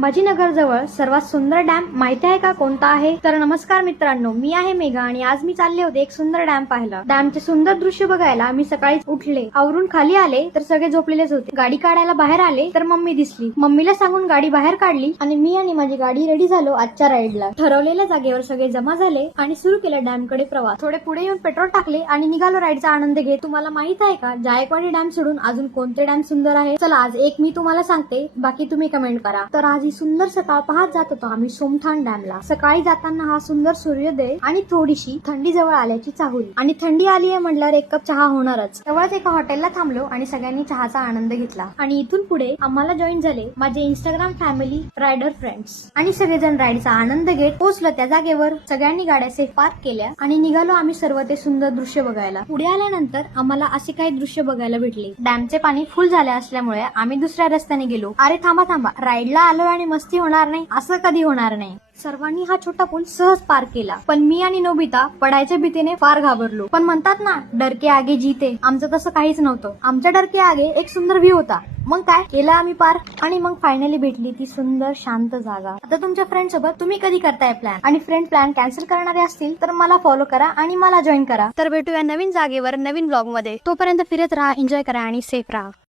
संभाजीनगर जवळ सर्वात सुंदर डॅम माहिती आहे का कोणता आहे? तर नमस्कार मित्रांनो, मी आहे मेघा आणि आज मी चालले होते एक सुंदर डॅम पाहायला. डॅमचे सुंदर दृश्य बघायला मी सकाळीच उठले, आवरून खाली आले तर सगळे झोपलेलेच होते. गाडी काढायला बाहेर आले तर मम्मी दिसली. मम्मीला सांगून गाडी बाहेर काढली आणि मी आणि माझी गाडी रेडी झालो आजच्या राईडला. ठरवलेल्या जागेवर सगळे जमा झाले आणि सुरू केला डॅम कडे प्रवास. थोडे पुढे येऊन पेट्रोल टाकले आणि निघालो राईडचा आनंद घेत. तुम्हाला माहित आहे का जायकवाडी डॅम सोडून अजून कोणते डॅम सुंदर आहे? चला आज एक मी तुम्हाला सांगते, बाकी तुम्ही कमेंट करा. तर आज ही सुंदर सकाळ पाहत जात होतो आम्ही सोमठाण डॅमला. सकाळी जाताना हा सुंदर सूर्योदय आणि थोडीशी थंडी जवळ आल्याची चाहुली. आणि थंडी आली आहे म्हटल्यावर एक कप चहा होणारच. तेव्हाच एका हॉटेलला थांबलो आणि सगळ्यांनी चहाचा आनंद घेतला. आणि इथून पुढे आम्हाला जॉईन झाले माझे इंस्टाग्राम फॅमिली रायडर फ्रेंड्स. आणि सगळेजण राईडचा आनंद घेत पोहोचलो त्या जागेवर. सगळ्यांनी गाड्या सेफ पार्क केल्या आणि निघालो आम्ही सर्व ते सुंदर दृश्य बघायला. पुढे आल्यानंतर आम्हाला असे काही दृश्य बघायला भेटले. डॅमचे पाणी फुल झाले असल्यामुळे आम्ही दुसऱ्या रस्त्याने गेलो. अरे थांबा थांबा, राईडला आलो आणि मस्ती होणार नाही असं कधी होणार नाही. सर्वांनी हा छोटा पूल सहज पार केला, पण मी आणि नोबिता पडायच्या भीतीने फार घाबरलो. पण म्हणतात ना, डर के आगे जीते. आमचं तसं काहीच नव्हतं. आमच्या डर के आगे एक सुंदर व्ह्यू होता. मग काय केलं आम्ही पार. आणि मग फायनली भेटली ती सुंदर शांत जागा. आता तुमच्या फ्रेंड सोबत तुम्ही कधी करताय प्लॅन? आणि फ्रेंड प्लॅन कॅन्सल करणारे असतील तर मला फॉलो करा आणि मला जॉईन करा. तर भेटूया नवीन जागेवर नवीन ब्लॉग मध्ये. तोपर्यंत फिरत राहा, एन्जॉय करा आणि सेफ राहा.